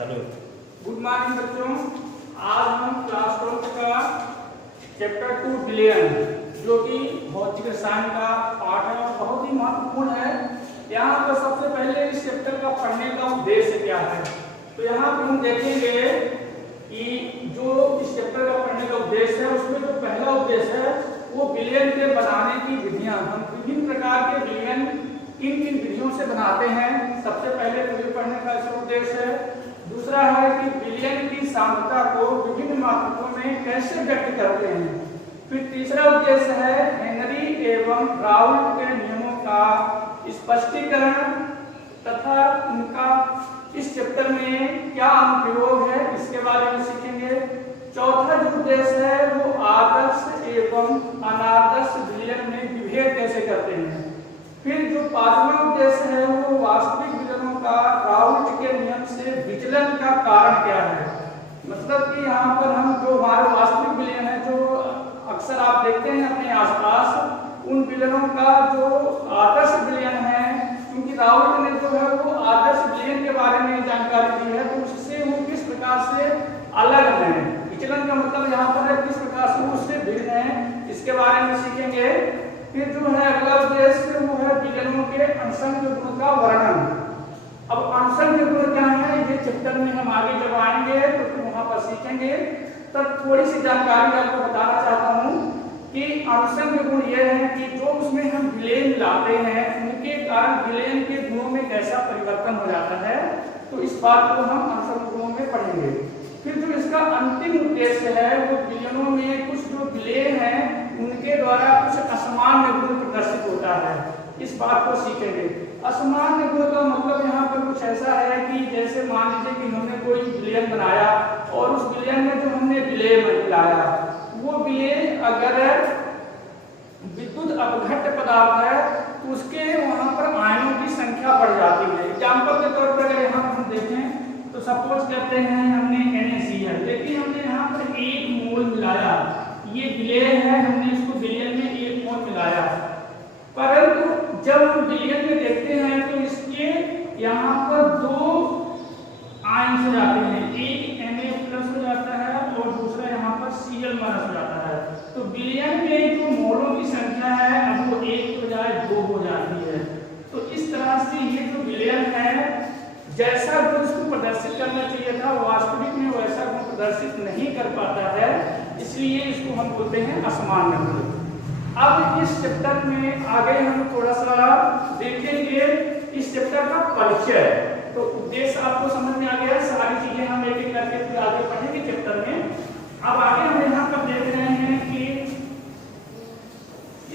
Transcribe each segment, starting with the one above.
चलो। Good morning बच्चों, आज हम क्लास 12 का चैप्टर 2 विलयन जो कि भौतिक रसायन का पाठ है और बहुत ही महत्वपूर्ण है। यहाँ पर सबसे पहले इस चैप्टर का पढ़ने का उद्देश्य क्या है, तो यहाँ पर हम देखेंगे कि जो इस चैप्टर का पढ़ने का उद्देश्य है उसमें जो पहला उद्देश्य है वो विलयन के बनाने की विधियां। हम विभिन्न प्रकार के विलयन किन किन विधियों से बनाते हैं, सबसे पहले तो पढ़ने का इसका उद्देश्य है। दूसरा है कि विलयन की सांद्रता को विभिन्न मात्रकों में कैसे व्यक्त करते हैं। फिर तीसरा उद्देश्य है हेनरी एवं राउल्ट के नियमों का स्पष्टीकरण तथा उनका इस चैप्टर में क्या अनुप्रयोग है इसके बारे में सीखेंगे। चौथा जो उद्देश्य है वो आदर्श एवं अनादर्श विलयन में विभेद कैसे करते हैं। फिर जो पांचवा उद्देश्य है वो वास्तविक विलयनों का राउल्ट के नियम से विचलन का कारण क्या है। मतलब कि यहाँ पर हम जो हमारे वास्तविक विलयन है जो अक्सर आप देखते हैं अपने आसपास, उन विलयनों का जो आदर्श विलयन है, क्योंकि राउल्ट ने जो है वो आदर्श विलयन के बारे में जानकारी दी है, तो उससे वो किस प्रकार से अलग है, विचलन का मतलब यहाँ पर है किस प्रकार से वो उससे भिन्न है, इसके बारे में सीखेंगे। फिर जो है अगला उद्देश्य वो है विलयनों के अनसंग गुण का वर्णन। अब अनसंग गुण क्या है ये चैप्टर में हम आगे जब आएंगे तो फिर वहां पर सीखेंगे। तब थोड़ी सी जानकारी आपको बताना चाहता हूँ कि अनसंग गुण ये है कि जो उसमें हम विलयन मिलाते हैं उनके कारण विलयन के गुणों में कैसा परिवर्तन हो जाता है, तो इस बात को हम अनसंग गुणों में पढ़ेंगे। फिर जो इसका अंतिम उद्देश्य है वो विलयनों में कुछ जो विलयन है उनके द्वारा कुछ असामान्य गुण प्रदर्शित होता है, इस बात को सीखेंगे। असामान्य गुण का मतलब यहाँ पर कुछ ऐसा है कि जैसे मान लीजिए कि हमने कोई विलयन बनाया और उस विलयन में जो हमने विलय मिलाया वो विलय अगर विद्युत अपघट्य पदार्थ है तो उसके वहां पर आयनों की संख्या बढ़ जाती है। एग्जाम्पल के तौर पर अगर यहाँ हम देखें तो सपोज करते हैं हमने NaCl, लेकिन हमने यहाँ पर 1 मोल मिलाया, ये विलय है, हमने इसको विलयन में 1 मोल मिलाया, परंतु जब हम विलयन में देखते हैं तो इसके यहाँ पर 2 आयन हो जाते हैं, एक Na+ हो जाता है और दूसरा यहाँ पर Cl- हो जाता है। तो विलयन में जो मोलों की संख्या है अब वो 1 के बजाय 2 हो जाती है। तो इस तरह से ये जो विलयन है जैसा गुण इसको प्रदर्शित करना चाहिए था वास्तविक में वैसा गुण प्रदर्शित नहीं कर पाता है, इसलिए इसको हम बोलते हैं असामान्य गुण। अब इस चैप्टर में आगे हम थोड़ा सा देखेंगे इस चैप्टर का परिचय। तो उद्देश्य आपको समझ में आ गया, सारी चीजें हम एक एक करके फिर आगे पढ़ेंगे चैप्टर में। अब आगे हम यहाँ पर देख रहे हैं कि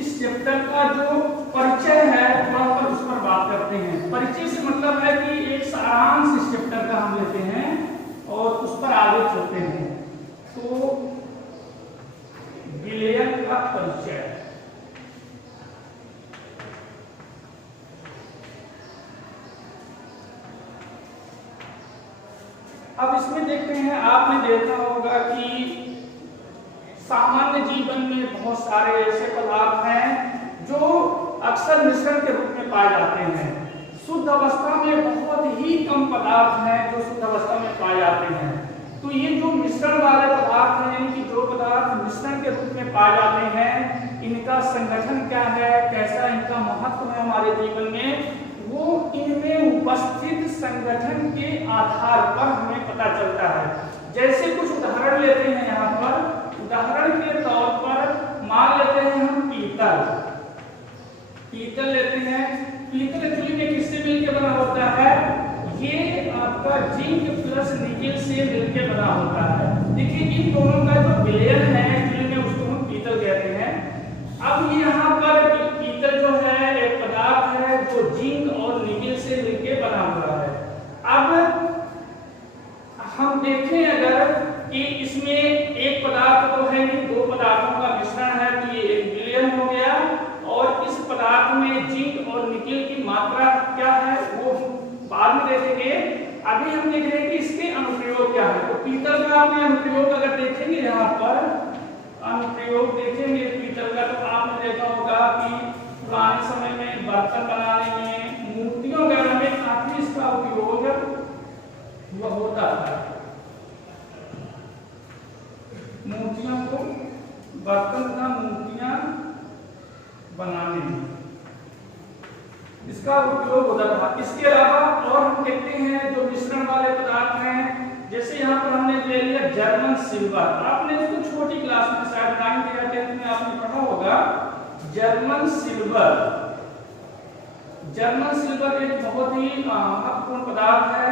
इस चैप्टर का जो परिचय है वहां पर उस पर बात करते हैं। परिचय से मतलब है कि एक सारांश इस चैप्टर का हम लेते हैं और उस पर आगे चलते हैं। तो विलयन का परिचय, अब इसमें देखते हैं, आपने देखा होगा कि सामान्य जीवन में बहुत सारे ऐसे पदार्थ हैं जो अक्सर मिश्रण के रूप में पाए जाते हैं। शुद्ध अवस्था में बहुत ही कम पदार्थ हैं जो शुद्ध अवस्था में पाए जाते हैं। तो ये जो मिश्रण वाले पदार्थ हैं कि जो पदार्थ मिश्रण के रूप में पाए जाते हैं इनका संगठन क्या है, कैसा इनका महत्व है हमारे जीवन में, वो इनमें उपस्थित संगठन के आधार पर हमें पता चलता है। जैसे कुछ उदाहरण लेते हैं यहाँ पर, उदाहरण के तौर पर मान लेते हैं हम पीतल लेते हैं। पीतल एक्चुअली में किससे मिलकर बना होता है, ये आपका जिंक प्लस निकेल से मिलकर बना होता है। देखिए इन दोनों का जो विलयन है एक्चुअली में उसको हम पीतल कहते हैं। अब यहाँ पर पीतल जो है एक पदार्थ है जो जिंक और निकेल से मिलकर बना हुआ है। अब हम देखें अगर कि इसमें एक पदार्थ तो है नहीं, 2 पदार्थों का मिश्रण है, तो ये एक विलयन हो गया। और इस पदार्थ में जिंक और निकेल की मात्रा क्या है वो बाद में देखेंगे। अभी हम देख रहे हैं कि इसके अनुप्रयोग क्या है। तो पीतल का आपने अनुप्रयोग अगर देखेंगे, यहाँ पर अनुप्रयोग देखेंगे पीतल का, तो आपने देखा होगा कि पुराने समय में बर्तन बनाने में, मूर्तियों वगैरह में काफी इसका उपयोग वह होता था मूर्तियों को, बर्तन तथा मूर्तियां बनाने में इसका उपयोग होता था। इसके अलावा और हम देखते हैं जो मिश्रण वाले पदार्थ हैं, जैसे यहाँ पर हमने ले लिया जर्मन सिल्वर। आपने इसको छोटी क्लास में शायद 9th या 10th में आपने पढ़ा होगा। जर्मन सिल्वर, जर्मन सिल्वर एक बहुत ही महत्वपूर्ण पदार्थ है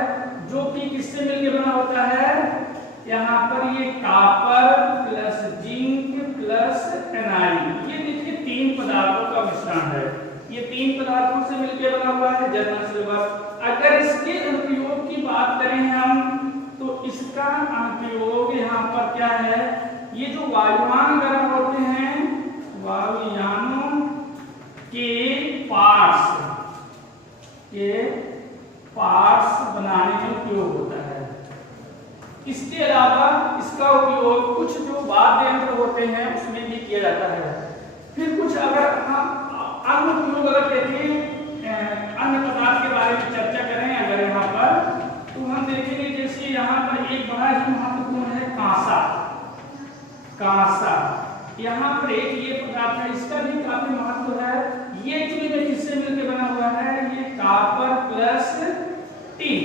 जो कि किससे मिलकर बना होता है। यहाँ पर ये copper plus zinc plus A9, ये देखिए 3 पदार्थों का मिश्रण है। ये 3 पदार्थों से मिलकर बना हुआ है जर्मन सिल्वर। अगर इसके अनुप्रयोग की बात करें हम, तो इसका अनुप्रयोग यहाँ पर क्या है, ये जो वायुयान वगैरह होते हैं, वायुयानों के पार्ट्स बनाने में उपयोग होता है। इसके अलावा इसका उपयोग कुछ जो वाद्य यंत्र होते हैं उसमें भी किया जाता है। फिर कुछ अगर हम अन्य उपयोग अगर देखें, अन्य पदार्थ के बारे में चर्चा करें अगर यहाँ पर, तो हम देखेंगे जैसे यहाँ पर एक बड़ा ही महत्वपूर्ण है कांसा। कांसा यहाँ पर एक ये पदार्थ है, इसका भी काफी महत्व है। ये एक्चुअली में किससे मिलकर बना हुआ है, ये copper plus tin,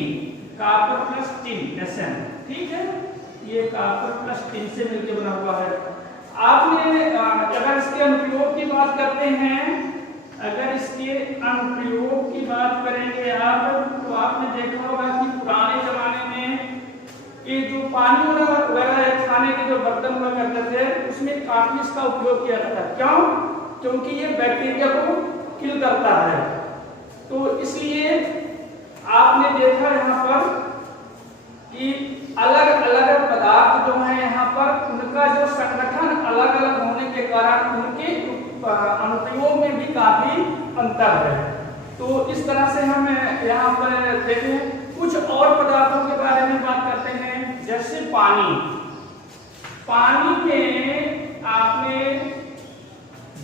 copper plus tin Sn, ठीक है। ये कॉपर प्लस टिन से मिलकर बना हुआ है। आपने अगर इसके अनुप्रयोग की बात करते हैं, अगर इसके अनुप्रयोग की बात करेंगे आप, तो आपने देखा होगा कि पुराने जमाने में ये जो पानी वगैरह खाने के जो बर्तन हुआ करते थे, उसमें काफी इसका उपयोग किया जाता है। क्यों? क्योंकि ये बैक्टीरिया को किल करता है। तो इसलिए आपने देखा यहाँ पर कि अलग अलग पदार्थ जो है यहाँ पर, उनका जो संगठन अलग अलग होने के कारण उनके अनुप्रयोग में भी काफी अंतर है। तो इस तरह से हम यहाँ पर देखें। कुछ और पदार्थों के बारे में बात करते हैं, जैसे पानी। पानी में आपने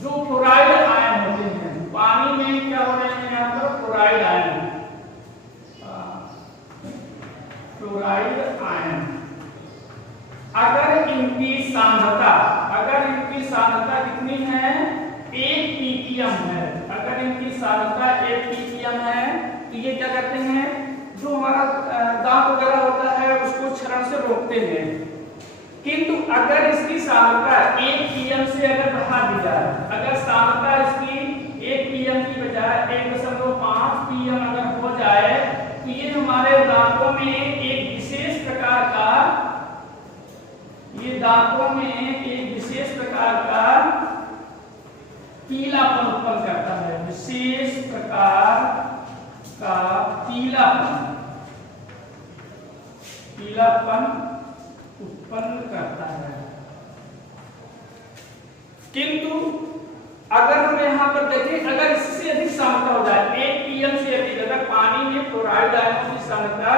जो फ्लोराइड आयन होते हैं, पानी में क्या हो रहे हैं यहाँ पर, फ्लोराइड आयन, फ्लोराइड आयन। अगर इनकी सांद्रता कितनी है, 1 ppm है। अगर इनकी सांद्रता 1 ppm है, तो ये क्या करते हैं, जो हमारा दांत वगैरह होता है उसको क्षरण से रोकते हैं। किंतु अगर इसकी सांद्रता 1 pm से अगर बढ़ा दी जाए, अगर सांद्रता इसकी 1 pm की बजाय 1.5 pm अगर हो जाए, तो ये हमारे दांतों में एक विशेष प्रकार का, ये दांतों में एक विशेष प्रकार का पीलापन उत्पन्न करता है। विशेष प्रकार का पीलापन उत्पन्न करता है। किंतु अगर हम यहाँ पर देखें, अगर इससे अधिक सांद्रता हो जाए, 1 pm से अधिक, अगर पानी में फ्लोराइड आयनों की सांद्रता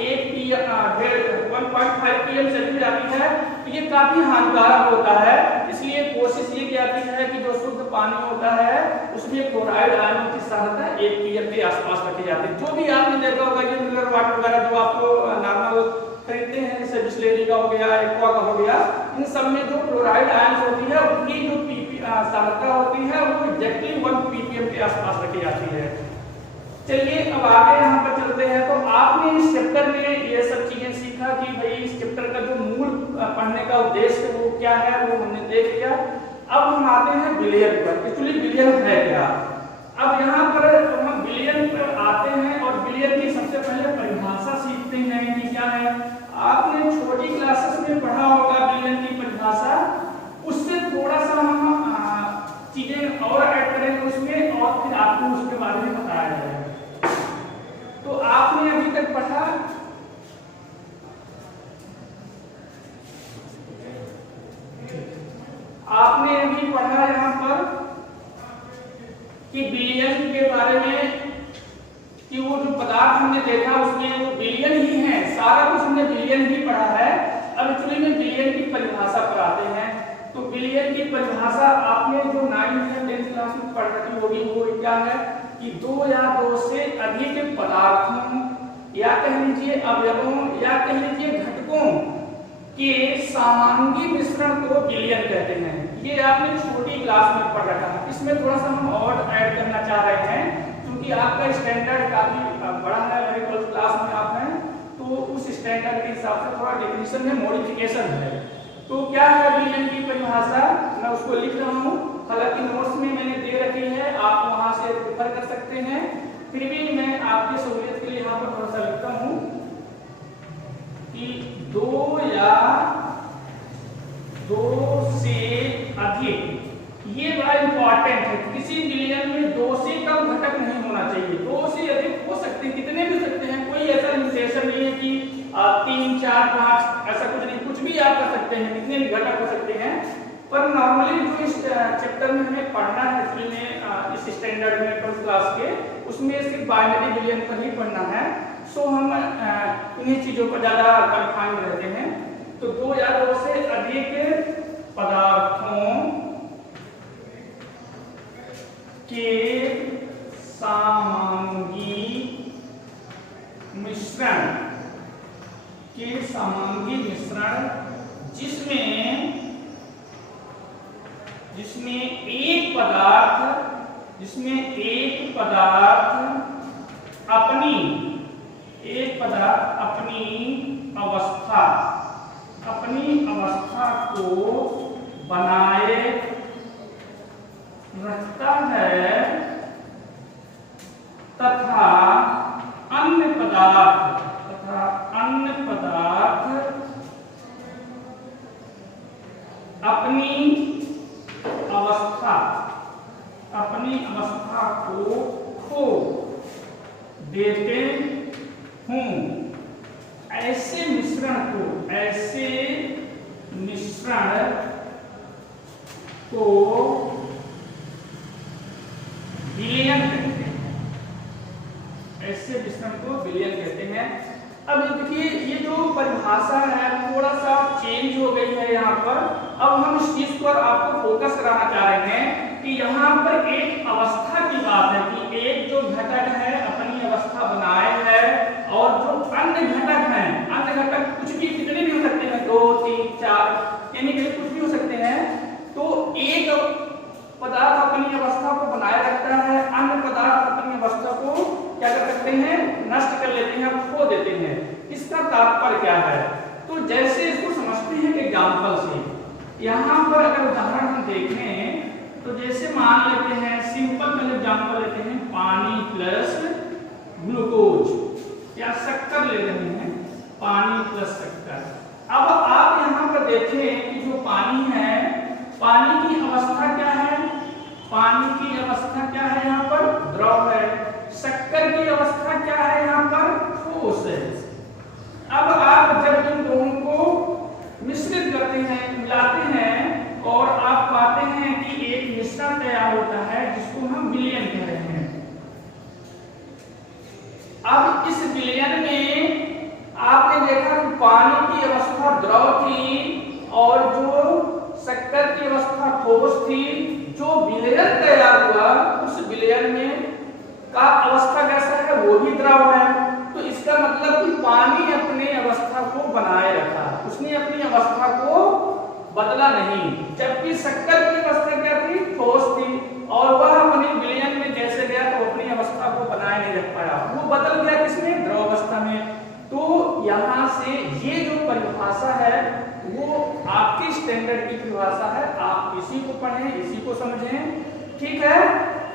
1.5 pm से अधिक जाती है, तो ये काफी हानिकारक होता है। इसलिए कोशिश ये की जाती है कि जो शुद्ध पानी होता है उसमें फ्लोराइड आयनों की सांद्रता 1 pm के आसपास रखी जाती है। जो भी आपने देखा होगा कि मिनरल वाटर वगैरह जो आपको नॉर्मल खरीदते हैं, जैसे बिस्लेरी का हो गया, एक्वा का हो गया, इन सब में जो फ्लोराइड आयन होती है उनकी जो सांद्रता होती है वो एग्जैक्टली 1 ppm के आसपास रखी जाती है। चलिए अब आगे यहाँ पर चलते हैं। तो आपने इस चैप्टर में ये सब चीजें सीखा कि भाई इस चैप्टर का जो मूल पढ़ने का उद्देश्य वो क्या है, वो हमने देख लिया। अब हम आते हैं विलयन पर। एक्चुअली विलयन है क्या? अब यहाँ पर हम विलयन पर आते हैं और विलयन की सबसे पहले परिभाषा सीखते हैं कि क्या है। आपने छोटी क्लासेस में पढ़ा होगा विलयन की परिभाषा, उससे थोड़ा सा हम चीजें और ऐड करेंगे उसमें, और फिर आपको उसके बारे में बताया जाएगा। तो आपने अभी तक पढ़ा यहाँ पर कि विलयन के बारे में, कि वो जो पदार्थ हमने देखा उसमें वो विलयन ही है, सारा कुछ हमने विलयन ही पढ़ा है। अब एक्चुअली में विलयन की परिभाषा पर आते हैं। तो विलयन की परिभाषा आपने जो 9th या 10th क्लास में पढ़ रखी होगी, वो क्या है कि 2 या 2 से अधिक पदार्थों या कह लीजिए अवयवों या कह लीजिए घटकों के समांगी मिश्रण को विलयन कहते हैं। ये आपने छोटी क्लास में पढ़ रखा है। इसमें थोड़ा सा हम और ऐड करना चाह रहे हैं क्योंकि आपका स्टैंडर्ड काफी बड़ा है, मेरे 12th क्लास में आप हैं, तो उस स्टैंडर्ड के हिसाब से थोड़ा डेफिनेशन में मॉडिफिकेशन है। तो क्या है विलयन की परिभाषा, मैं उसको लिख रहा हूँ, हालांकि नोट्स में मैंने दे रखी है, आप वहां से रेफर कर सकते हैं, फिर भी मैं आपकी सहूलियत के लिए यहाँ पर थोड़ा सा लिखता हूँ कि दो या दो से अधिक, ये बड़ा इंपॉर्टेंट है। किसी विलयन में दो से कम घटक नहीं होना चाहिए, दो से अधिक हो सकते हैं, कितने भी सकते हैं, कोई ऐसा लिमिटेशन नहीं है कि 3, 4, 5 ऐसा कुछ नहीं, कुछ भी आप कर सकते हैं, कितने भी घटक हो सकते हैं। पर नॉर्मली जो इस चैप्टर में हमें पढ़ना है इस स्टैंडर्ड में 12th क्लास के, उसमें सिर्फ बाइनरी विलयन पर ही पढ़ना है। सो हम इन्हीं चीजों पर ज्यादा कन्फाइंड रहते हैं। तो दो या दो से अधिक पदार्थों के समांगी मिश्रण जिसमें एक पदार्थ अपनी अवस्था को बनाए रखता है तथा अन्य पदार्थ अपनी अवस्था को खो देते हूं, ऐसे मिश्रण को विलयन कहते हैं। ऐसे मिश्रण को विलयन कहते हैं। अब देखिए ये जो परिभाषा है थोड़ा सा चेंज हो गई है यहाँ पर। अब हम इस चीज पर आपको फोकस कराना चाह रहे हैं कि यहाँ पर एक अवस्था की बात है कि एक जो घटक है अपनी अवस्था बनाए है, और जो अन्य घटक कुछ भी, कितने भी हो सकते हैं, 2, 3, 4 यानी कि कुछ भी हो सकते हैं। तो एक पदार्थ अपनी अवस्था को बनाए रखता है, अन्य पदार्थ अपनी अवस्था को क्या कर सकते हैं, नष्ट कर लेते हैं, खो देते हैं। इसका तात्पर्य क्या है? तो जैसे इसको समझते हैं एग्जांपल से। यहाँ पर अगर उदाहरण हम देखें तो जैसे मान लेते हैं, सिंपल एग्जांपल लेते हैं, पानी प्लस ग्लूकोज या शक्कर ले रहे हैं, पानी प्लस शक्कर। अब आप यहाँ पर देखें कि जो पानी है, पानी की अवस्था क्या है? पानी की अवस्था क्या है? यहाँ पर द्रव है। शक्कर की अवस्था क्या है? यहाँ पर ठोस है। अब आप जब इन दोनों को मिश्रित करते हैं, मिलाते हैं, और आप पाते हैं कि एक मिश्रण तैयार होता है जिसको हम विलयन कह रहे हैं। अब इस विलयन में आपने देखा कि पानी की अवस्था द्रव थी और जो शक्कर की अवस्था ठोस थी। जो विलयन तैयार हुआ उस विलयन में का अवस्था कैसा है? वो भी द्रव है। तो इसका मतलब कि पानी अपने अवस्था को बनाए रखा, उसने अपनी अवस्था को बदला नहीं। जबकि शक्कर की अवस्था क्या थी? ठोस थी, और वह अपने विलयन में जैसे गया तो अपनी अवस्था को बनाए नहीं रख पाया, वो बदल गया किसमें? द्रव अवस्था में। तो यहाँ से ये जो परिभाषा है वो आपकी स्टैंडर्ड की परिभाषा है, आप इसी को पढ़ें, इसी को समझें, ठीक है।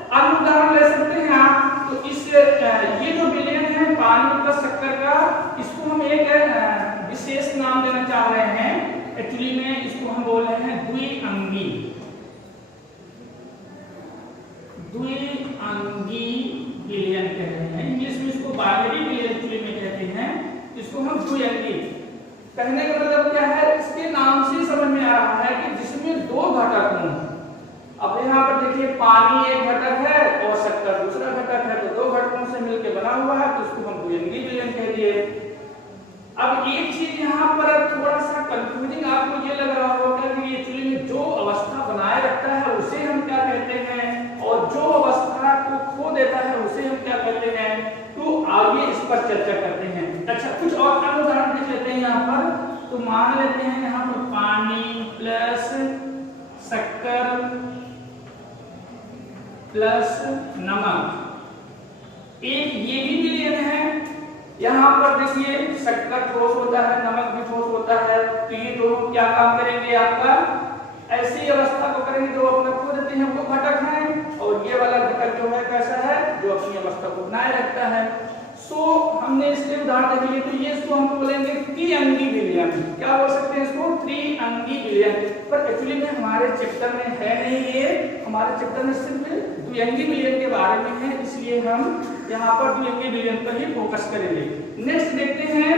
अब उदाहरण ले सकते हैं आप। तो इस ये जो विलयन है पानी प्लस शक्कर का, इसको हम एक विशेष नाम देना चाह रहे हैं। एक्चुअली में इसको हम बोल रहे हैं द्विअंगी विलयन कह रहे हैं। इंग्लिश में इसको बाइनरी विलयन एक्चुअली में कहते हैं, इसको हम द्विअंगी। कहने का मतलब क्या है? इसके नाम से समझ में आ रहा है कि जिसमें दो घटक हों। अब यहाँ पर देखिए पानी एक घटक है और शक्कर दूसरा घटक है, तो दो घटकों से मिलकर बना हुआ है, तो इसको हम द्विअंगी विलयन कह दिए। अब एक चीज यहाँ पर थोड़ा सा कंफ्यूजिंग आपको ये लग रहा होगा कि एक्चुअली में जो अवस्था बनाए रखता है उसे हम क्या कहते हैं, और जो अवस्था को खो देता है उसे हम क्या कहते हैं। तो आगे पर चर्चा करते हैं। अच्छा, कुछ और अन्य उदाहरण देख लेते हैं यहाँ पर। तो मान लेते हैं यहाँ पर पानी प्लस शक्कर प्लस नमक, एक ये भी विलयन है। यहाँ पर देखिए शक्कर ठोस होता है, नमक भी ठोस होता है, तो ये दोनों क्या काम करेंगे, आपका ऐसी अवस्था को करेंगे जो अपना खो देते हैं, वो घटक है, और ये वाला घटक जो है कैसा है, जो अपनी अवस्था को बनाए रखता है। सो हमने इसके उदाहरण देख लिए, तो ये इसको हम बोलेंगे त्रिअंगी विलयन। क्या बोल सकते हैं इसको, त्रिअंगी विलयन। पर एक्चुअली में हमारे चैप्टर में है नहीं, ये हमारे चैप्टर में सिर्फ द्विअंगी विलयन के बारे में है, इसलिए हम यहाँ पर द्विअंगी विलयन पर ही फोकस करेंगे। नेक्स्ट देखते हैं,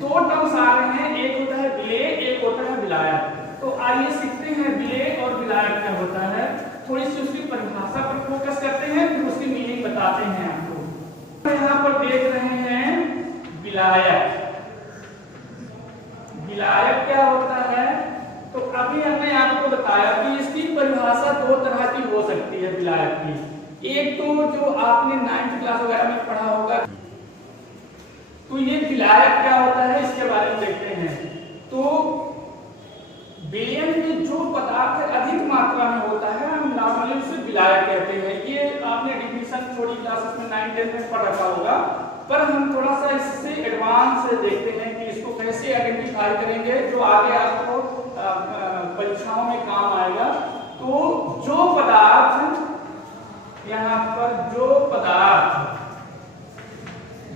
दो टर्म्स आ रहे हैं, एक होता है विलेय, एक होता है विलायक। तो आइए सीखते हैं विलेय और विलायक क्या होता है, थोड़ी सी उसकी परिभाषा पर फोकस करते हैं, फिर उसकी मीनिंग बताते हैं आपको। यहाँ पर देख रहे हैं विलायक। विलायक क्या होता है, तो अभी हमने आपको बताया कि इसकी परिभाषा दो तरह की हो सकती है विलायक की। एक तो जो आपने 9th क्लास वगैरह में पढ़ा होगा, तो ये विलायक क्या होता है इसके बारे में देखते हैं। तो विलयन में जो पदार्थ अधिक मात्रा में होता है हम नॉर्मली उसे विलायक कहते हैं। ये आपने डिफिनेशन छोटी क्लासेस में 9th-10th में पढ़ रखा होगा, पर हम थोड़ा सा इससे एडवांस से देखते हैं कि इसको कैसे आइडेंटिफाई करेंगे, जो आगे आपको परीक्षाओं में काम आएगा। तो जो पदार्थ यहाँ पर, जो पदार्थ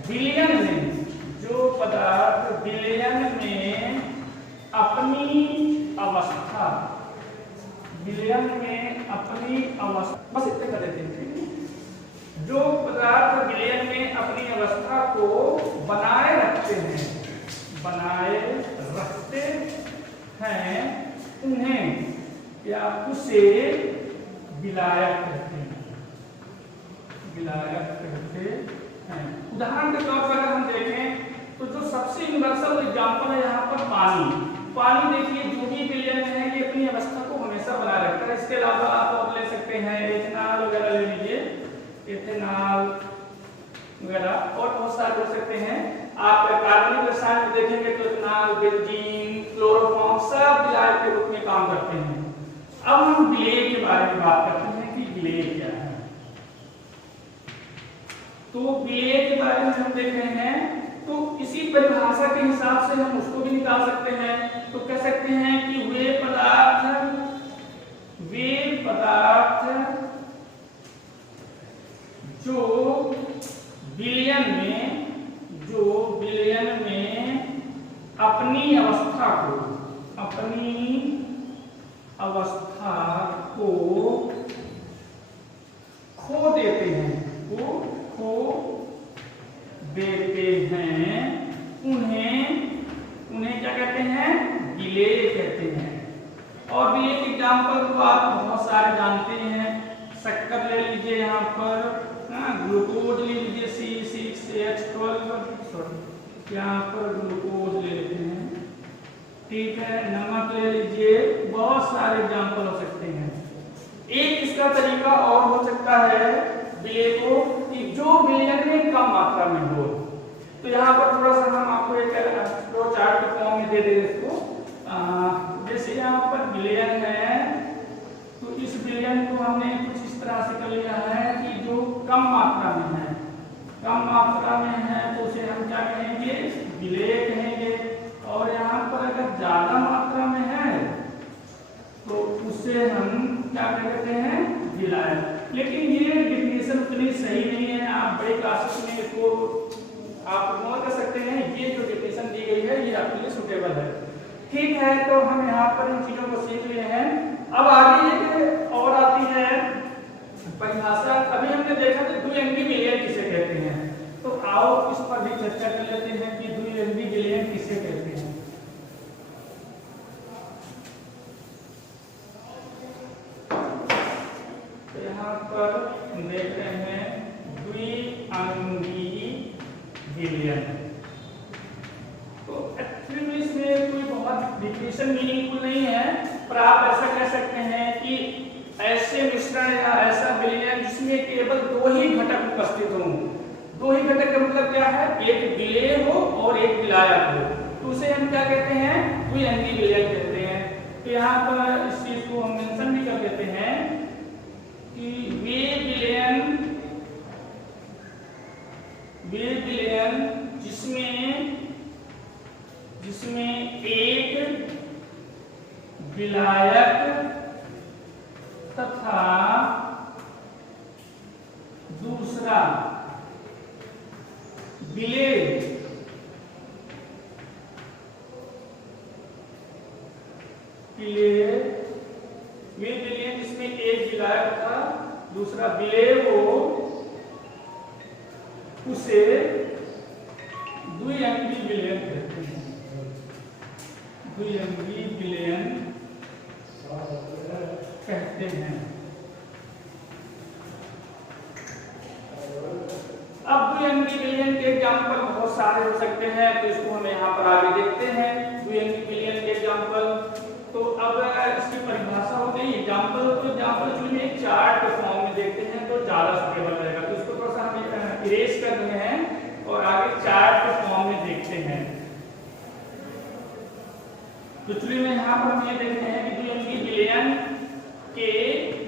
विलयन में, जो पदार्थ विलयन में अपनी अवस्था, विलयन में अपनी अवस्था, बस इतने कर देते हैं, जो पदार्थ विलयन में अपनी अवस्था को बनाए रखते हैं, बनाए रखते हैं, उन्हें या उसे विलायक कहते हैं, विलायक कहते हैं। उदाहरण के तौर पर अगर हम देखें तो जो सबसे यूनिवर्सल एग्जांपल है यहाँ पर पानी। पानी देखिए जो भी विलयन में है ये अपनी अवस्था को हमेशा बनाए रखता है। इसके अलावा आप और ले सकते हैं एथेनॉल वगैरह ले लीजिए, एथेनॉल वगैरह और बहुत सारे हो सकते हैं। आप कार्बनिक रसायन में देखेंगे तो इथेनॉल, बेंजीन, क्लोरोफॉर्म सब विलायक के रूप में काम करते हैं। अब हम विलेय के बारे में बात करते हैं कि विलेय क्या है। तो विलेय के बारे में हम देख रहे हैं, तो इसी परिभाषा के हिसाब से हम उसको भी निकाल सकते हैं। तो कह सकते हैं कि वे पदार्थ जो विलयन में अपनी अवस्था को खो देते हैं, उन्हें क्या कहते हैं, विलेय कहते हैं। और भी एक एग्जांपल तो आप बहुत सारे जानते हैं, शक्कर ले लीजिए, यहाँ पर ग्लूकोज ले लीजिए C6H12, यहाँ पर ग्लूकोज ले लेते हैं, ठीक है। नमक ले लीजिए, बहुत सारे एग्जांपल हो सकते हैं। एक इसका तरीका और हो सकता है विलेय को, कि जो विलयन में कम मात्रा में हो। तो यहाँ पर थोड़ा सा हम आपको एक फ्लो चार्ट के फॉर्म में दे दें इसको। जैसे यहाँ पर विलयन है, तो इस विलयन को हमने कुछ इस तरह से कर लिया है कि जो कम मात्रा में है, तो उसे हम क्या कहेंगे, विलेय कहेंगे। और यहाँ पर अगर ज्यादा मात्रा में है तो उसे हम क्या कहते हैं, विलायक। लेकिन ये डिफिनेशन उतनी सही नहीं है, आप बड़े क्लासेस में इसको आप इग्नोर कर सकते हैं। ये जो डिफिनेशन दी गई है ये आपके लिए सुटेबल है, ठीक है। तो हम यहाँ पर इन चीजों को सीख लिए हैं। अब आगे एक और आती है परिभाषा। अभी हमने देखा कि द्विअंगी विलयन किसे कहते हैं, तो आओ इस पर भी चर्चा कर लेते हैं कि द्विअंगी विलयन किसे कहते हैं। तो यहाँ पर देख रहे हैं द्विअंगी विलयन। तो एक्चुअली इसमें कोई बहुत डिफिनेशन मीनिंगफुल नहीं है, पर आप ऐसा कह सकते हैं कि ऐसे मिश्रण या ऐसा विलयन जिसमें केवल दो ही घटक उपस्थित हों, दो ही घटक का मतलब क्या है, एक विलेय हो और एक विलायक हो, तो उसे हम क्या कहते हैं, द्विअंगी विलयन कहते हैं। तो यहाँ पर इस चीज को हम मेंशन भी कर देते हैं कि वे विलयन जिसमें एक विलायक तथा दूसरा विलेय जिसमें एक विलायक था दूसरा विलेय हो, उसे द्विअंगी विलयन कहते हैं। द्विअंगी विलयन कहते हैं। अब द्विअंगी विलयन के एग्जाम्पल बहुत सारे हो सकते हैं, तो इसको हम यहाँ पर आगे देखते हैं। द्विअंगी विलयन के एग्जाम्पल, तो अब इसकी परिभाषा हो गई एग्जाम्पल, तो एग्जाम्पल में एक चार्ट के फॉर्म में देखते हैं तो ज्यादा सुटेबल रहेगा। तो इसको थोड़ा सा हम इरेज कर रहे हैं और आगे चार्ट के फॉर्म में देखते हैं। तो चलिए में यहाँ पर हम ये देखते हैं कि द्विअंगी विलयन के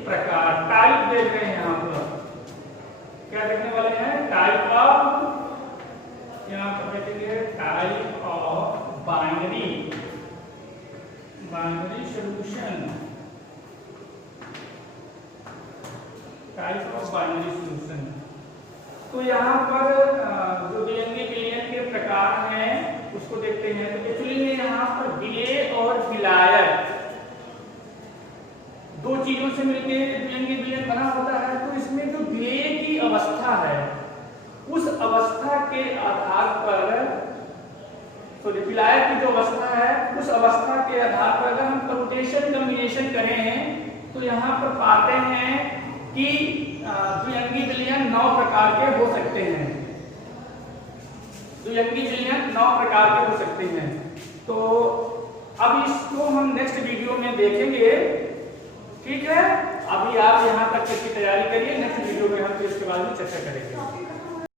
प्रकार, टाइप देख रहे हैं। यहाँ पर क्या देखने वाले हैं, टाइप ऑफ, यहाँ पर देखेंगे type of binary solution, type of binary solution. तो यहाँ पर जो द्विअंगी विलयन के प्रकार हैं उसको देखते हैं। तो एक्चुअली में यहाँ पर विलेय और विलायक दो चीजों से मिलकर द्विअंगी विलयन बना होता है। तो इसमें जो विलेय की अवस्था है उस अवस्था के आधार पर, तो विलायक की जो अवस्था है उस अवस्था के आधार पर अगर हम परमुटेशन कॉम्बिनेशन करें तो यहाँ पर पाते हैं कि द्विअंगी विलयन 9 प्रकार के हो सकते हैं। द्विअंगी विलयन 9 प्रकार के हो सकते हैं। तो अब इसको हम नेक्स्ट वीडियो में देखेंगे, ठीक है। अभी आप यहाँ तक की तैयारी करिए, नेक्स्ट वीडियो में हम फिर इसके बारे में चर्चा करेंगे।